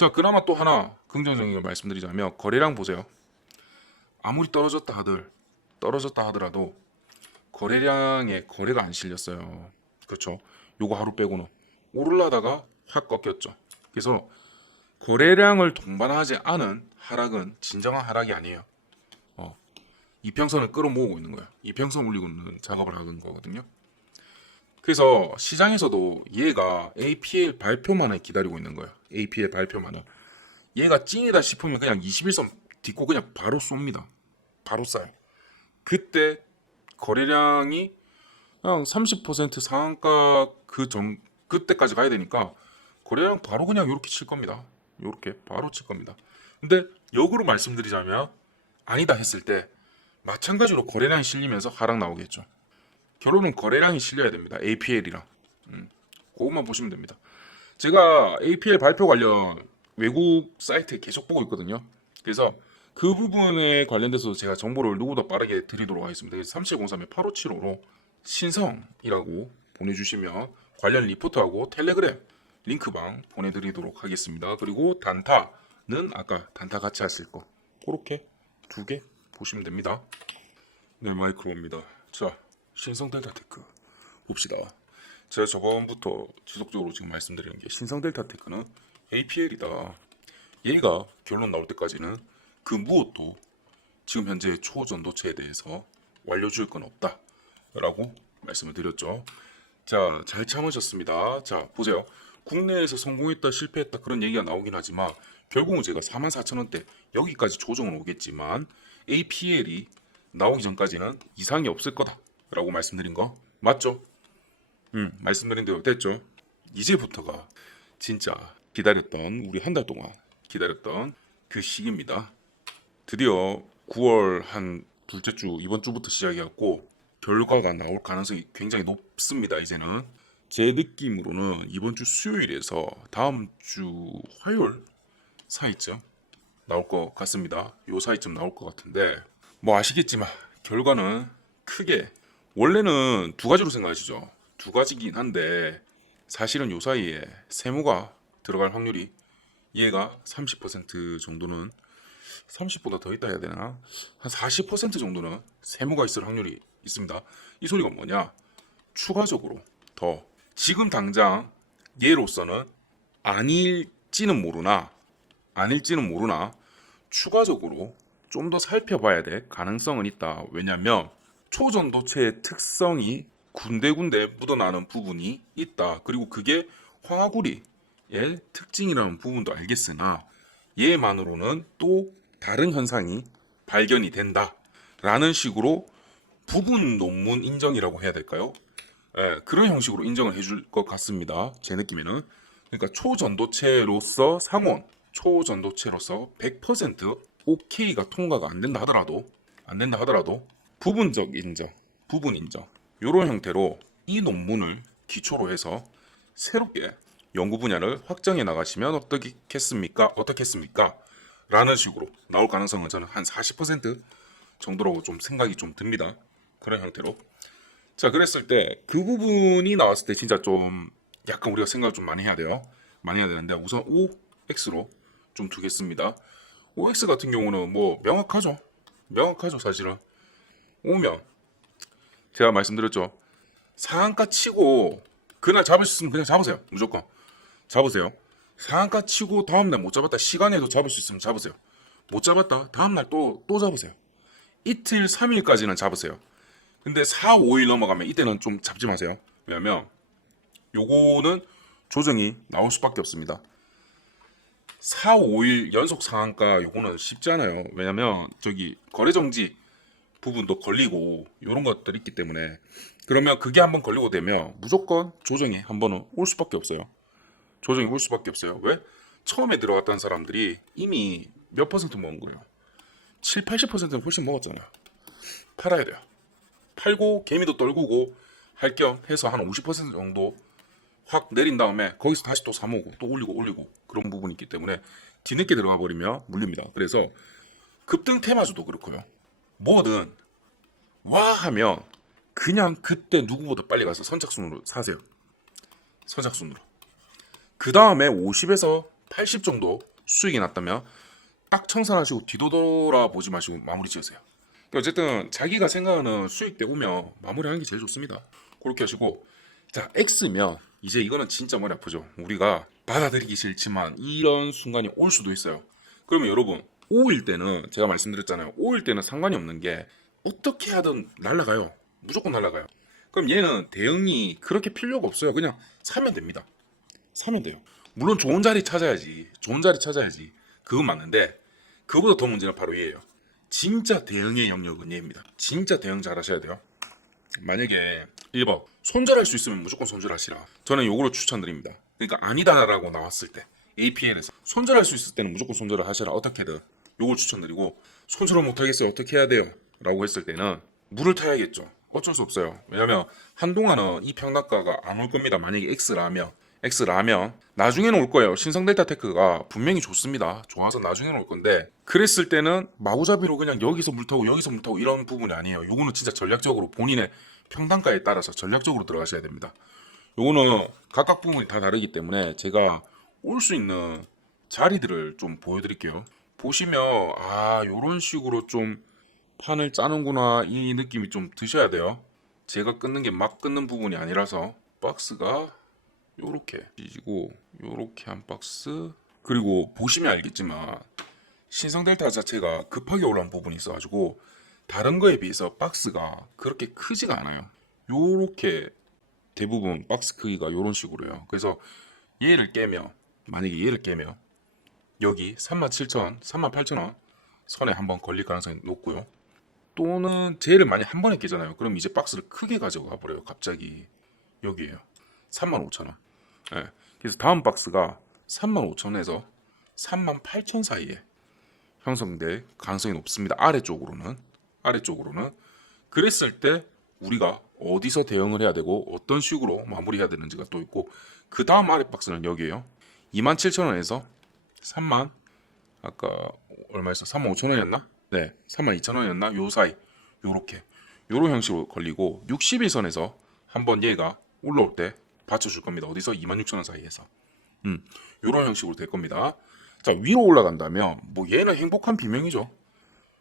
자, 그나마 또 하나 긍정적인 걸 말씀드리자면 거래량 보세요. 아무리 떨어졌다 하더라도 거래량에 거래가 안 실렸어요. 그렇죠? 요거 하루 빼고는 오르려다가 확 꺾였죠. 그래서 거래량을 동반하지 않은 하락은 진정한 하락이 아니에요. 이평선을 끌어모으고 있는 거예요. 이평선 올리고 있는 작업을 하는 거거든요. 그래서 시장에서도 얘가 APL 발표만을 기다리고 있는 거예요. APL 발표만을. 얘가 찐이다 싶으면 그냥 21선 딛고 그냥 바로 쏩니다. 바로 쏴요. 그때 거래량이 그냥 30% 상한가 그때까지 가야 되니까 거래량 바로 그냥 이렇게 칠 겁니다. 이렇게 바로 칠 겁니다. 근데 역으로 말씀드리자면 아니다 했을 때 마찬가지로 거래량이 실리면서 하락 나오겠죠. 결론은 거래량이 실려야 됩니다. APL이랑. 그것만 보시면 됩니다. 제가 APL 발표 관련 외국 사이트에 계속 보고 있거든요. 그래서 그 부분에 관련돼서 제가 정보를 누구보다 빠르게 드리도록 하겠습니다. 그래서 3703-8575로 신성이라고 보내주시면 관련 리포트하고 텔레그램 링크방 보내드리도록 하겠습니다. 그리고 단타는 아까 단타 같이 하실 거 그렇게 두 개 보시면 됩니다. 네, 마이크로입니다. 자, 신성델타테크 봅시다. 제가 저번부터 지속적으로 지금 말씀드리는 게 신성델타테크는 APL이다. 얘가 결론 나올 때까지는 그 무엇도 지금 현재 초전도체에 대해서 완료줄 건 없다 라고 말씀을 드렸죠. 자, 잘 참으셨습니다. 자, 보세요. 국내에서 성공했다 실패했다 그런 얘기가 나오긴 하지만 결국은 제가 44,000원대 여기까지 조정은 오겠지만 APL이 나오기 전까지는 이상이 없을 거다 라고 말씀드린 거 맞죠? 말씀드린 대로 됐죠? 이제부터가 진짜 기다렸던 우리 한 달 동안 기다렸던 그 시기입니다. 드디어 9월 한 둘째 주 이번 주부터 시작해갖고 결과가 나올 가능성이 굉장히 높습니다. 이제는 제 느낌으로는 이번 주 수요일에서 다음 주 화요일 사이쯤 나올 것 같습니다. 요 사이쯤 나올 것 같은데 뭐 아시겠지만 결과는 크게 원래는 두 가지로 생각하시죠. 두 가지긴 한데 사실은 요 사이에 세무가 들어갈 확률이 얘가 30% 정도는 30보다 더 있다 해야 되나? 한 40% 정도는 세무가 있을 확률이 있습니다. 이 소리가 뭐냐? 추가적으로 더 지금 당장 얘로서는 아닐지는 모르나 추가적으로 좀 더 살펴봐야 될 가능성은 있다. 왜냐면 초전도체의 특성이 군데군데 묻어나는 부분이 있다. 그리고 그게 황화구리의 특징이라는 부분도 알겠으나 얘만으로는 또 다른 현상이 발견이 된다. 라는 식으로 부분 논문 인정이라고 해야 될까요? 그런 형식으로 인정을 해줄 것 같습니다. 제 느낌에는. 그러니까 초전도체로서 상온, 초전도체로서 100% OK가 통과가 안 된다 하더라도 부분적 인정, 부분 인정 이런 형태로 이 논문을 기초로 해서 새롭게 연구 분야를 확정해 나가시면 어떻겠습니까? 라는 식으로 나올 가능성은 저는 한 40% 정도라고 좀 생각이 좀 듭니다. 그런 형태로. 자, 그랬을 때 그 부분이 나왔을 때 진짜 좀 약간 우리가 생각을 좀 많이 해야 돼요. 많이 해야 되는데 우선 OX로 좀 두겠습니다. OX 같은 경우는 뭐 명확하죠. 사실은. 오면 제가 말씀드렸죠. 상한가 치고 그날 잡을 수 있으면 그냥 잡으세요. 무조건 잡으세요. 상한가 치고 다음날 못 잡았다. 시간에도 잡을 수 있으면 잡으세요. 못 잡았다. 다음날 또 잡으세요. 이틀 3일까지는 잡으세요. 근데 4, 5일 넘어가면 이때는 좀 잡지 마세요. 왜냐면 요거는 조정이 나올 수밖에 없습니다. 4, 5일 연속 상한가 요거는 쉽지 않아요. 왜냐면 저기 거래정지 부분도 걸리고 이런 것들이 있기 때문에 그러면 그게 한번 걸리고 되면 무조건 조정이 한 번은 올 수밖에 없어요. 조정이 올 수밖에 없어요. 왜? 처음에 들어갔던 사람들이 이미 몇 퍼센트 먹은 거예요. 7, 80%는 훨씬 먹었잖아요. 팔아야 돼요. 팔고 개미도 떨구고 할 겸 해서 한 50% 정도 확 내린 다음에 거기서 다시 또 사모으고 또 올리고 그런 부분이 있기 때문에 뒤늦게 들어가 버리면 물립니다. 그래서 급등 테마주도 그렇고요. 뭐든 와 하면 그냥 그때 누구보다 빨리 가서 선착순으로 사세요. 선착순으로. 그 다음에 50에서 80 정도 수익이 났다면 딱 청산하시고 뒤돌아보지 마시고 마무리 지으세요. 어쨌든 자기가 생각하는 수익대 오면 마무리하는 게 제일 좋습니다. 그렇게 하시고, 자, X면 이제 이거는 진짜 머리 아프죠. 우리가 받아들이기 싫지만 이런 순간이 올 수도 있어요. 그러면 여러분, O일 때는 제가 말씀드렸잖아요. O일 때는 상관이 없는 게 어떻게 하든 날아가요. 무조건 날아가요. 그럼 얘는 대응이 그렇게 필요가 없어요. 그냥 사면 됩니다. 사면 돼요. 물론 좋은 자리 찾아야지. 좋은 자리 찾아야지. 그건 맞는데 그보다 더 문제는 바로 얘예요. 진짜 대응의 영역은 얘입니다. 진짜 대응 잘 하셔야 돼요. 만약에 1번 손절할 수 있으면 무조건 손절하시라. 저는 요거를 추천드립니다. 그러니까 아니다라고 나왔을 때 APL에서 손절할 수 있을 때는 무조건 손절을 하시라. 어떻게든 요걸 추천드리고, 손절을 못하겠어요. 어떻게 해야 돼요? 라고 했을 때는 물을 타야겠죠. 어쩔 수 없어요. 왜냐면 한동안은 이 평단가가 안 올 겁니다. 만약에 X라면 나중에는 올 거예요. 신성 델타 테크가 분명히 좋습니다. 좋아서 나중에는 올 건데, 그랬을 때는 마구잡이로 그냥 여기서 물 타고 여기서 물 타고 이런 부분이 아니에요. 요거는 진짜 전략적으로 본인의 평단가에 따라서 전략적으로 들어가셔야 됩니다. 요거는 각각 부분이 다 다르기 때문에 제가 올 수 있는 자리들을 좀 보여드릴게요. 보시면 요런 식으로 좀 판을 짜는구나, 이 느낌이 좀 드셔야 돼요. 제가 끊는 게 막 끊는 부분이 아니라서. 박스가 요렇게 찢고 요렇게 한 박스, 그리고 보시면 알겠지만 신성 델타 자체가 급하게 올라온 부분이 있어가지고 다른 거에 비해서 박스가 그렇게 크지가 않아요. 요렇게 대부분 박스 크기가 요런 식으로요. 그래서 만약에 얘를 깨면 여기 37,000, 38,000원 선에 한번 걸릴 가능성이 높고요. 또는 쟤를 만약 한 번에 깨잖아요. 그럼 이제 박스를 크게 가져가 버려요. 갑자기 여기에요. 35,000원. 네. 그래서 다음 박스가 35,000원에서 38,000원 사이에 형성될 가능성이 높습니다. 아래쪽으로는. 그랬을 때 우리가 어디서 대응을 해야 되고 어떤 식으로 마무리해야 되는지가 또 있고, 그 다음 아래 박스는 여기에요. 27,000원에서 3만, 아까 얼마였어? 35,000원이었나? 네, 32,000원이었나? 요 사이, 요런 형식으로 걸리고, 61선에서 한번 얘가 올라올 때 받쳐줄 겁니다. 어디서? 26,000원 사이에서. 요런 형식으로 될 겁니다. 자, 위로 올라간다면 뭐 얘는 행복한 비명이죠.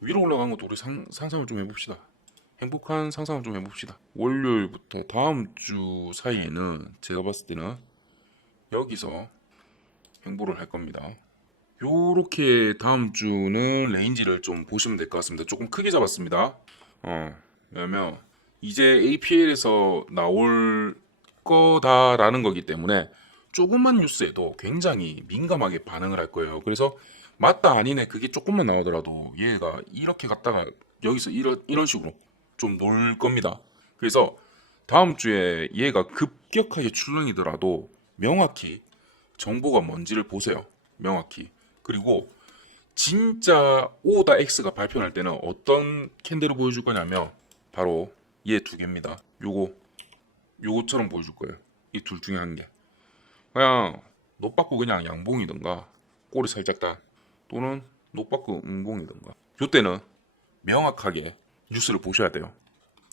위로 올라간 것도 우리 상상을 좀 해봅시다. 행복한 상상을 좀 해봅시다. 월요일부터 다음 주 사이에는 제가 봤을 때는 여기서 행보를 할 겁니다. 요렇게 다음 주는 레인지를 좀 보시면 될 것 같습니다. 조금 크게 잡았습니다. 왜냐면 이제 APL에서 나올 거다라는 거기 때문에 조금만 뉴스에도 굉장히 민감하게 반응을 할 거예요. 그래서 맞다 아니네 그게 조금만 나오더라도 얘가 이렇게 갔다가 여기서 이런 식으로 좀 놀 겁니다. 그래서 다음 주에 얘가 급격하게 출렁이더라도 명확히 정보가 뭔지를 보세요. 명확히. 그리고 진짜 오다 X가 발표할 때는 어떤 캔들을 보여줄 거냐면 바로 얘 두 개입니다. 요거처럼 보여줄 거예요. 이 둘 중에 한 개. 그냥 노받고 그냥 양봉이든가 꼬리 살짝 단, 또는 노받고 음봉이든가. 요때는 명확하게 뉴스를 보셔야 돼요.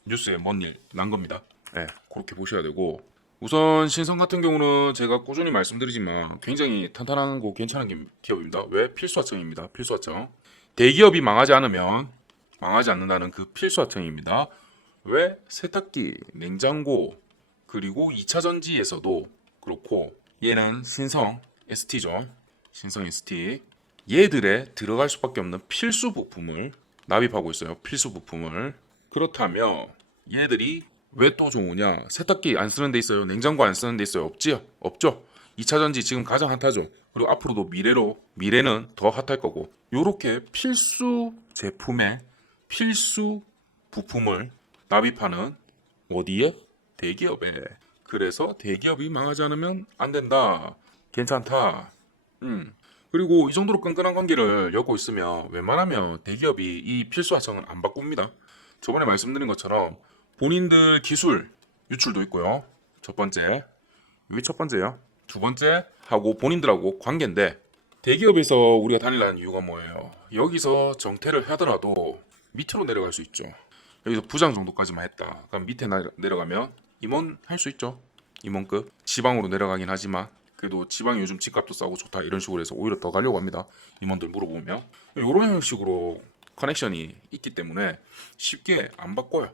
뉴스에 뭔 일 난 겁니다. 네, 그렇게 보셔야 되고, 우선 신성 같은 경우는 제가 꾸준히 말씀드리지만 굉장히 탄탄하고 괜찮은 기업입니다. 왜? 필수하청입니다. 필수하청. 대기업이 망하지 않는다는 그 필수하청입니다. 왜? 세탁기, 냉장고, 그리고 2차 전지에서도 그렇고, 얘는 신성 ST죠. 신성 ST. 얘들에 들어갈 수밖에 없는 필수 부품을 납입하고 있어요. 필수 부품을. 그렇다면 얘들이 왜 또 좋으냐? 세탁기 안 쓰는 데 있어요. 냉장고 안 쓰는 데 있어요. 없죠. 2차 전지 지금 가장 핫하죠. 그리고 앞으로도 미래는 더 핫할 거고, 요렇게 필수 제품의 필수 부품을 납입하는 어디에? 대기업에. 그래서 대기업이 망하지 않으면 안 된다. 괜찮다. 그리고 이 정도로 끈끈한 관계를 엮고 있으면 웬만하면 대기업이 이 필수 하청은 안 바꿉니다. 저번에 말씀드린 것처럼 본인들 기술 유출도 있고요. 첫 번째, 이게 첫 번째요. 두 번째 하고 본인들하고 관계인데, 대기업에서 우리가 다니려는 이유가 뭐예요? 여기서 정퇴를 하더라도 밑으로 내려갈 수 있죠. 여기서 부장 정도까지만 했다. 그럼 밑에 내려가면 임원 할 수 있죠. 임원급. 지방으로 내려가긴 하지만 그래도 지방이 요즘 집값도 싸고 좋다 이런 식으로 해서 오히려 더 가려고 합니다. 임원들 물어보면 이런 형식으로 커넥션이 있기 때문에 쉽게 안 바꿔요.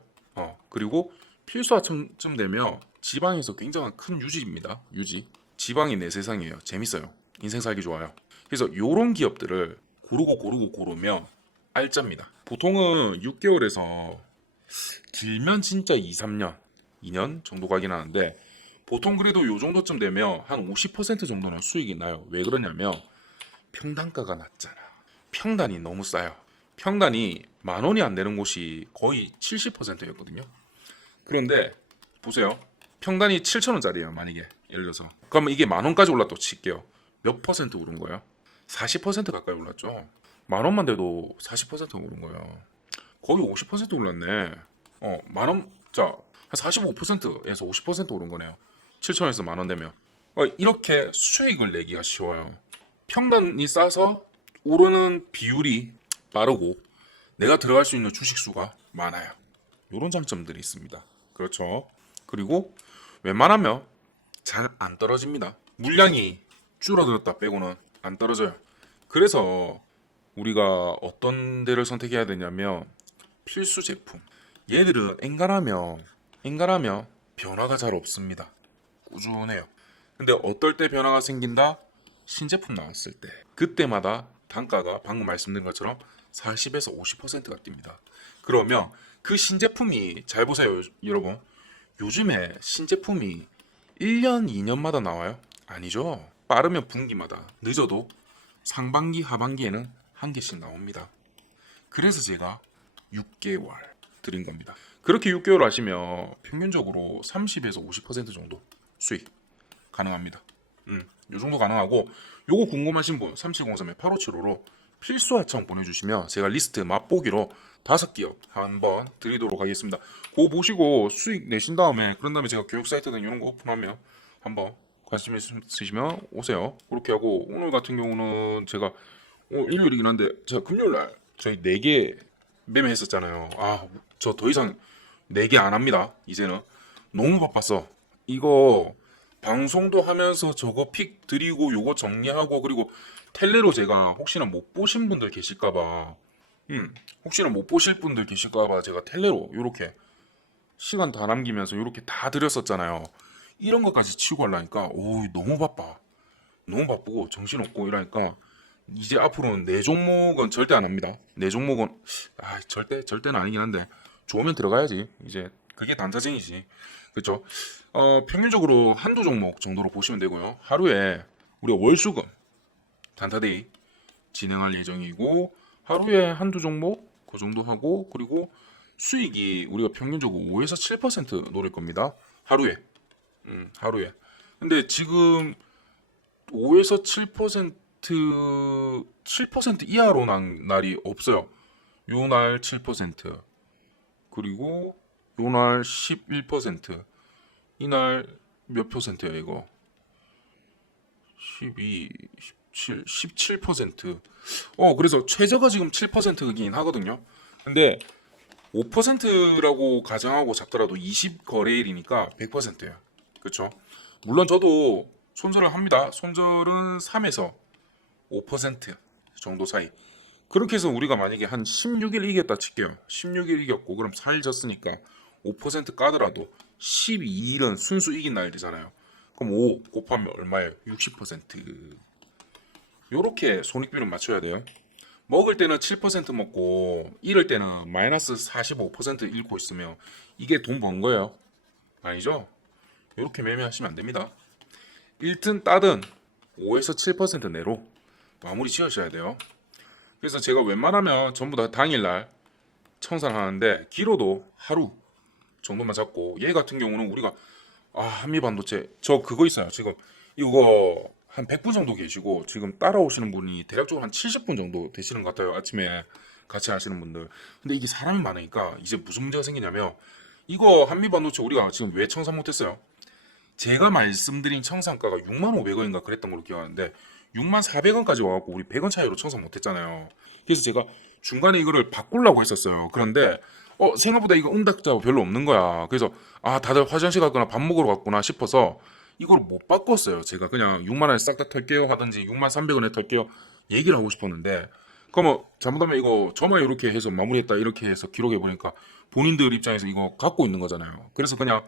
그리고 필수화쯤 되면 지방에서 굉장한 큰 유지입니다. 유지. 지방이 내 세상이에요. 재밌어요. 인생 살기 좋아요. 그래서 이런 기업들을 고르면 알짜입니다. 보통은 6개월에서 길면 진짜 2, 3년, 2년 정도 가긴 하는데 보통 그래도 요 정도쯤 되면 한 50% 정도는 수익이 나요. 왜 그러냐면 평단가가 낮잖아. 평단이 너무 싸요. 평단이 10,000원이 안 되는 곳이 거의 70%였거든요. 그런데 보세요. 평단이 7,000원짜리예요. 만약에 예를 들어서 그러면 이게 10,000원까지 올랐다고 칠게요. 몇 퍼센트 오른 거예요? 40% 가까이 올랐죠. 10,000원만 돼도 40% 오른 거예요. 거의 50% 올랐네. 10,000원, 자, 한 45%에서 50% 오른 거네요. 7,000원에서 10,000원 되면. 이렇게 수익을 내기가 쉬워요. 평단이 싸서 오르는 비율이 빠르고 내가 들어갈 수 있는 주식 수가 많아요. 이런 장점들이 있습니다. 그렇죠. 그리고 웬만하면 잘 안 떨어집니다. 물량이 줄어들었다 빼고는 안 떨어져요. 그래서 우리가 어떤 데를 선택해야 되냐면 필수 제품. 얘들은 엔간하면 변화가 잘 없습니다. 꾸준해요. 근데 어떨 때 변화가 생긴다? 신제품 나왔을 때. 그때마다 단가가 방금 말씀드린 것처럼 40에서 50%가 뜁니다. 그러면 그 신제품이 잘 보세요, 여러분. 요즘에 신제품이 1년, 2년마다 나와요? 아니죠. 빠르면 분기마다, 늦어도 상반기, 하반기에는 한 개씩 나옵니다. 그래서 제가 6개월 드린 겁니다. 그렇게 6개월 하시면 평균적으로 30에서 50% 정도 수익 가능합니다. 요 정도 가능하고 요거 궁금하신 분 3703-8575로 필수 하청 보내주시면 제가 리스트 맛보기로 5기업 한번 드리도록 하겠습니다. 그거 보시고 수익 내신 다음에 그런 다음에 제가 교육 사이트 등 이런 거 오픈하면 한번 관심 있으시면 오세요. 그렇게 하고 오늘 같은 경우는 제가 오늘 일요일이긴 한데 제가 금요일날 저희 4개 매매했었잖아요. 저 더 이상 4개 안 합니다. 이제는 너무 바빴어. 이거 방송도 하면서 저거 픽 드리고 요거 정리하고 그리고 텔레로 제가 혹시나 못 보신 분들 계실까봐 혹시나 못 보실 분들 계실까봐 제가 텔레로 요렇게 시간 다 남기면서 요렇게 다 드렸었잖아요. 이런 것까지 치고 하려니까 너무 바빠. 너무 바쁘고 정신없고 이러니까 이제 앞으로는 내 종목은 절대 안 합니다. 내 종목은 절대는 아니긴 한데 좋으면 들어가야지. 이제 그게 단타쟁이지. 그렇죠? 평균적으로 한두 종목 정도로 보시면 되고요. 하루에 우리가 월수금 단타데이 진행할 예정이고 하루에 한두 종목 그 정도 하고 그리고 수익이 우리가 평균적으로 5에서 7% 노릴 겁니다. 하루에. 근데 지금 5에서 7% 이하로 난 날이 없어요. 요 날 7%, 그리고 요 날 11%, 이날 몇 퍼센트야 이거? 12, 17, 17%. 그래서 최저가 지금 7%긴 하거든요. 근데 5%라고 가정하고 잡더라도 20거래일이니까 100%예요. 그렇죠? 물론 저도 손절을 합니다. 손절은 3에서 5% 정도 사이. 그렇게 해서 우리가 만약에 한 16일 이겼다 칠게요. 16일 이겼고 그럼 4일 졌으니까 5% 까더라도 12일은 순수 이긴 날이잖아요. 그럼 5 곱하면 얼마예요? 60%. 요렇게 손익비를 맞춰야 돼요. 먹을 때는 7% 먹고 잃을 때는 마이너스 45% 잃고 있으면 이게 돈 번 거예요? 아니죠? 요렇게 매매하시면 안 됩니다. 잃든 따든 5에서 7% 내로 마무리 지으셔야 돼요. 그래서 제가 웬만하면 전부 다 당일날 청산을 하는데 기로도 하루 정도만 잡고 얘 같은 경우는 우리가 한미반도체 저 그거 있어요. 지금 이거 한 100분 정도 계시고 지금 따라오시는 분이 대략적으로 한 70분 정도 되시는 것 같아요. 아침에 같이 하시는 분들. 근데 이게 사람이 많으니까 이제 무슨 문제가 생기냐면 이거 한미반도체 우리가 지금 왜 청산 못했어요? 제가 말씀드린 청산가가 65,500원인가 그랬던 걸로 기억하는데 64,400원까지 와갖고 우리 100원 차이로 청산 못했잖아요. 그래서 제가 중간에 이거를 바꾸려고 했었어요. 그런데 생각보다 이거 응답자가 별로 없는 거야. 그래서 다들 화장실 갔거나 밥 먹으러 갔구나 싶어서 이걸 못 바꿨어요. 제가 그냥 6만 원에 싹 다 털게요 하든지 6만 300원에 털게요 얘기를 하고 싶었는데, 그러면 잘못하면 이거 저만 이렇게 해서 마무리했다 이렇게 해서 기록해 보니까 본인들 입장에서 이거 갖고 있는 거잖아요. 그래서 그냥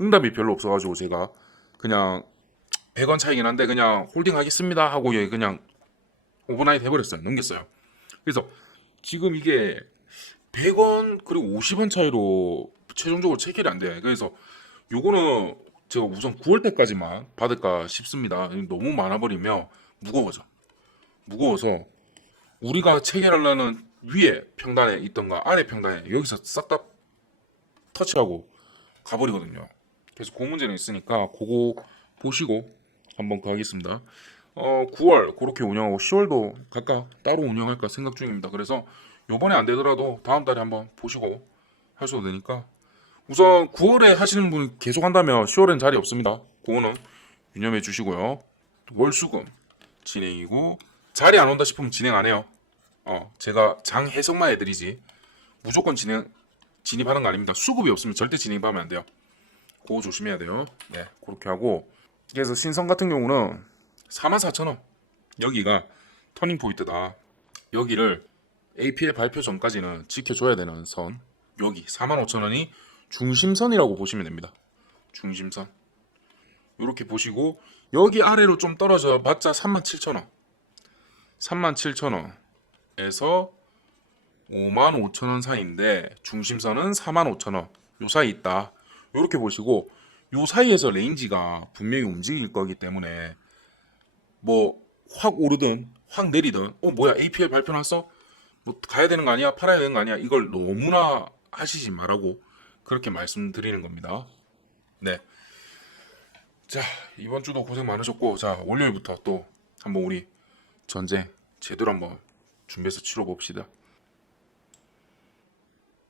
응답이 별로 없어가지고 제가 그냥 100원 차이긴 한데 그냥 홀딩 하겠습니다 하고 얘 그냥 오버나이트 해버렸어요. 넘겼어요. 그래서 지금 이게 100원 그리고 50원 차이로 최종적으로 체결이 안 돼. 그래서 요거는 제가 우선 9월 때까지만 받을까 싶습니다. 너무 많아버리면 무거워져. 무거워서 우리가 체결하려는 위에 평단에 있던가 아래 평단에 여기서 싹 다 터치하고 가버리거든요. 그래서 그 문제는 있으니까 그거 보시고 한번 가겠습니다. 9월 그렇게 운영하고 10월도 각각 따로 운영할까 생각 중입니다. 그래서 요번에 안 되더라도 다음 달에 한번 보시고 하셔도 되니까, 우선 9월에 하시는 분 계속 한다면 10월엔 자리 없습니다. 그거는 유념해 주시고요. 월수금 진행이고, 자리 안 온다 싶으면 진행 안 해요. 제가 장 해석만 해드리지 무조건 진입하는 거 아닙니다. 수급이 없으면 절대 진입하면 안 돼요. 그거 조심해야 돼요. 네, 그렇게 하고, 그래서 신성 같은 경우는 44,000원 여기가 터닝 포인트다. 여기를 APL 발표 전까지는 지켜줘야 되는 선, 여기 45,000원이 중심선이라고 보시면 됩니다. 중심선 이렇게 보시고, 여기 아래로 좀 떨어져 봤자 37,000원 37,000원에서 55,000원 사이인데 중심선은 45,000원 요 사이 있다. 이렇게 보시고, 요 사이에서 레인지가 분명히 움직일 거기 때문에 뭐 확 오르든 확 내리든 뭐야 APL 발표 났어? 뭐 가야 되는 거 아니야? 팔아야 되는 거 아니야? 이걸 너무나 하시지 말라고 그렇게 말씀드리는 겁니다. 네. 자, 이번 주도 고생 많으셨고, 자, 월요일부터 또 한번 우리 전쟁 제대로 한번 준비해서 치러 봅시다.